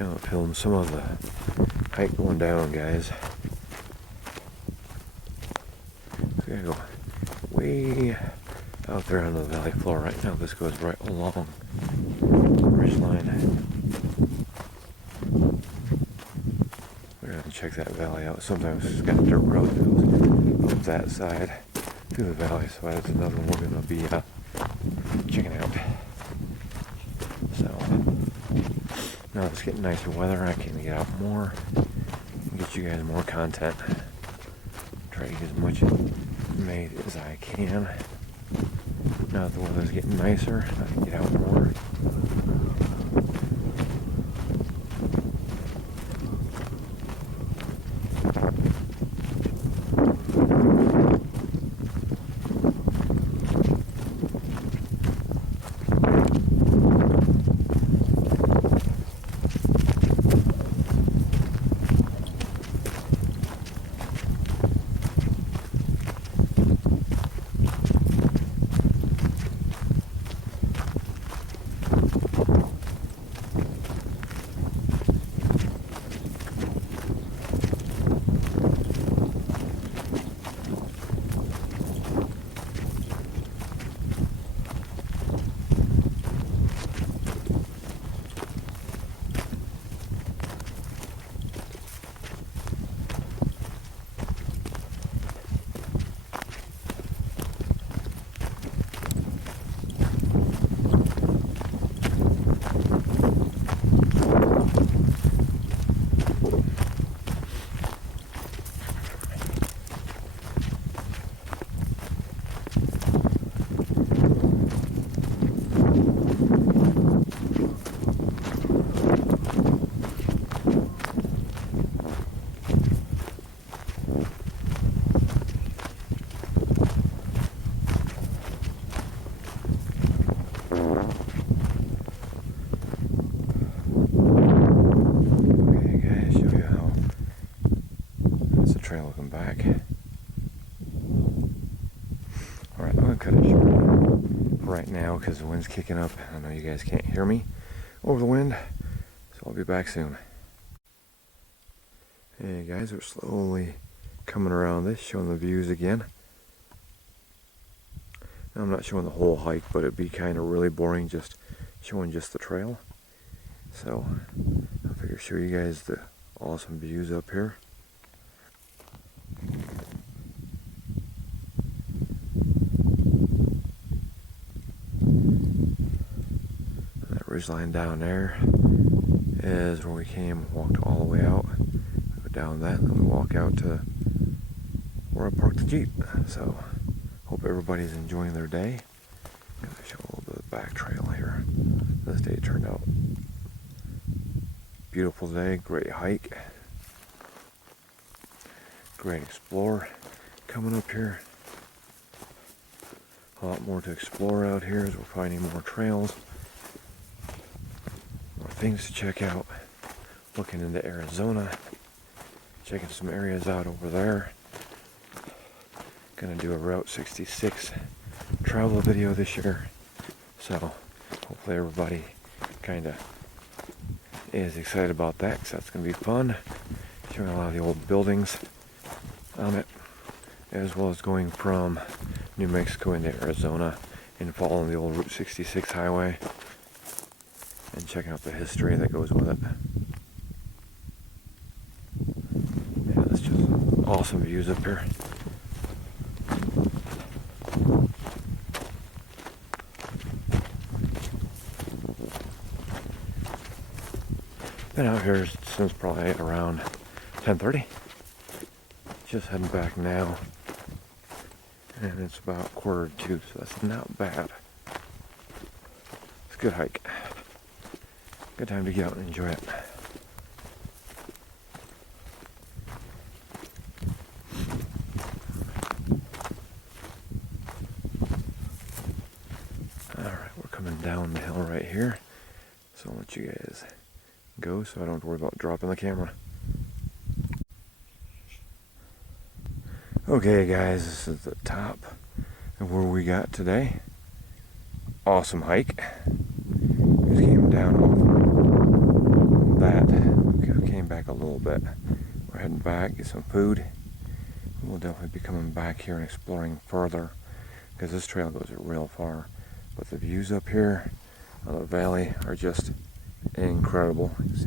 Kind of film some of the hike going down, guys. We gotta go way out there on the valley floor. Right now this goes right along the ridge line. We're gonna check that valley out. Sometimes it's got a dirt road that goes up that side through the valley, so that's another one we're gonna be checking out. So now it's getting nicer weather, I can get out more and get you guys more content. Try to get as much made as I can. Now that the weather's getting nicer, I can get out more. Looking back. Alright, I'm going to cut it short right now because the wind's kicking up. I know you guys can't hear me over the wind, so I'll be back soon. Hey guys, we're slowly coming around this, showing the views again. Now, I'm not showing the whole hike, but it'd be kind of really boring just showing just the trail. So I figure show you guys the awesome views up here. That ridge line down there is where we came, walked all the way out. We go down that, and then we walk out to where I parked the Jeep. So hope everybody's enjoying their day. I'm gonna show a little bit of the back trail here. This day turned out beautiful day, great hike, great explore coming up here. A lot more to explore out here as we're finding more trails, more things to check out. Looking into Arizona, checking some areas out over there. Gonna do a Route 66 travel video this year, so hopefully everybody kind of is excited about that, because that's gonna be fun. Showing a lot of the old buildings on it, as well as going from New Mexico into Arizona and following the old Route 66 highway and checking out the history that goes with it. Yeah, that's just awesome views up here. Been out here since probably around 10:30. Just heading back now, and it's about 1:45, so that's not bad. It's a good hike. Good time to get out and enjoy it. Alright, we're coming down the hill right here, so I'll let you guys go so I don't have to worry about dropping the camera. Okay guys, this is the top of where we got today. Awesome hike. Just came down over that, we came back a little bit. We're heading back, get some food. We'll definitely be coming back here and exploring further because this trail goes real far. But the views up here on the valley are just incredible. You see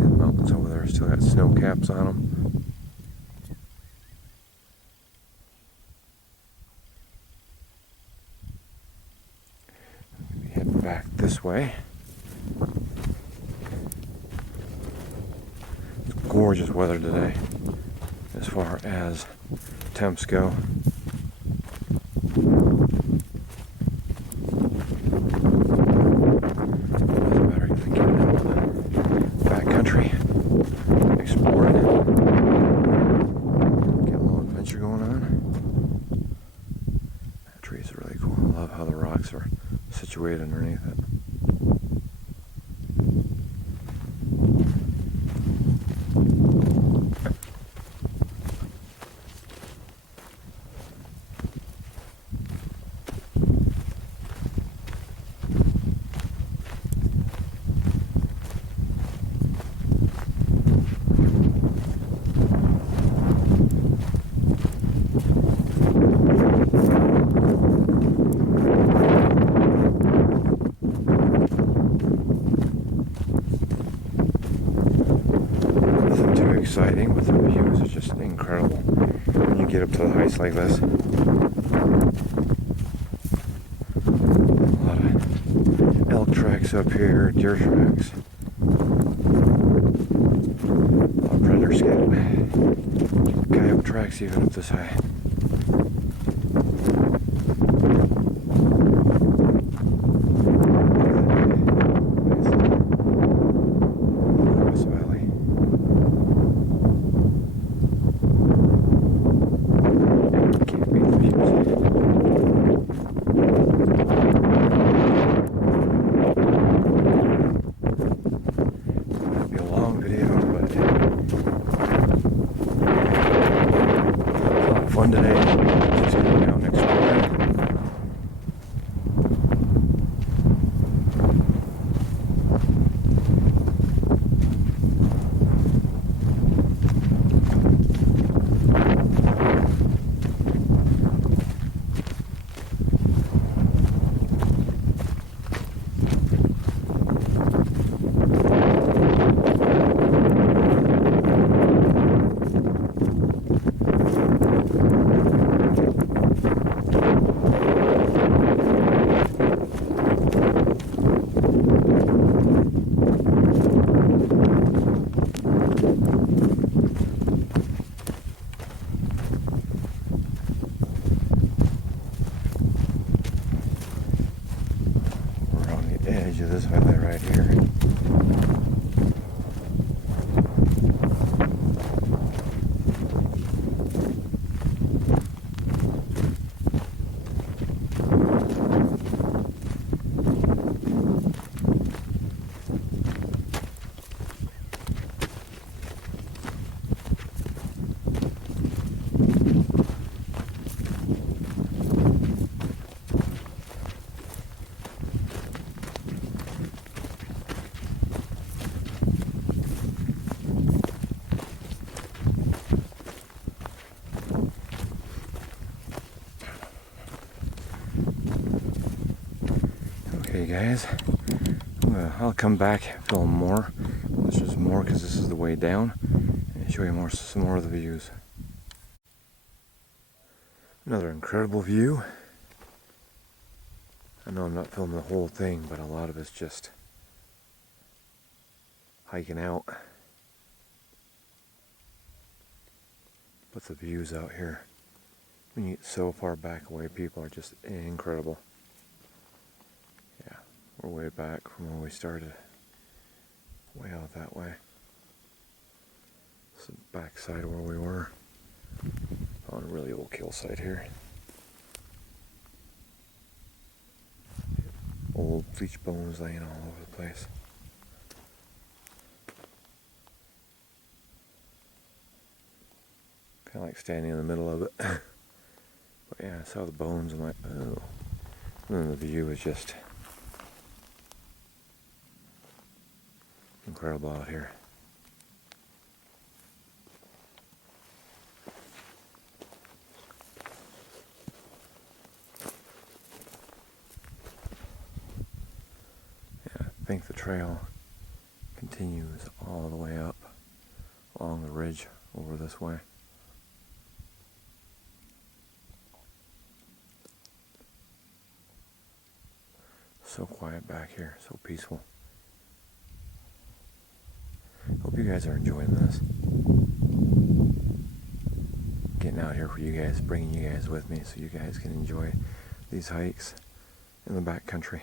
the mountains over there, still got snow caps on them. We'll be heading back this way. It's gorgeous weather today as far as temps go. Doesn't matter if you get out of the backcountry, exploring, get a little adventure going on. That tree is really cool. I love how the rocks are situated underneath it. Exciting, but the views are just incredible when you get up to the heights like this. A lot of elk tracks up here, deer tracks, a lot of predator scat, coyote tracks even up this high. Fun today, just going out and exploring. Edge of this valley right here. Okay guys, I'll come back and film more. This is more because this is the way down, and show you some more of the views. Another incredible view. I know I'm not filming the whole thing, but a lot of it's just hiking out. But the views out here, when you get so far back away, people are just incredible. Yeah, we're way back from where we started. Way out that way. It's the back side of where we were. On a really old kill site here. Old bleach bones laying all over the place. Kind of like standing in the middle of it. But yeah, I saw the bones. I'm like, oh. And then the view is just Incredible out here. Yeah, I think the trail continues all the way up along the ridge over this way. So quiet back here, so peaceful. Hope you guys are enjoying this. Getting out here for you guys, bringing you guys with me so you guys can enjoy these hikes in the backcountry.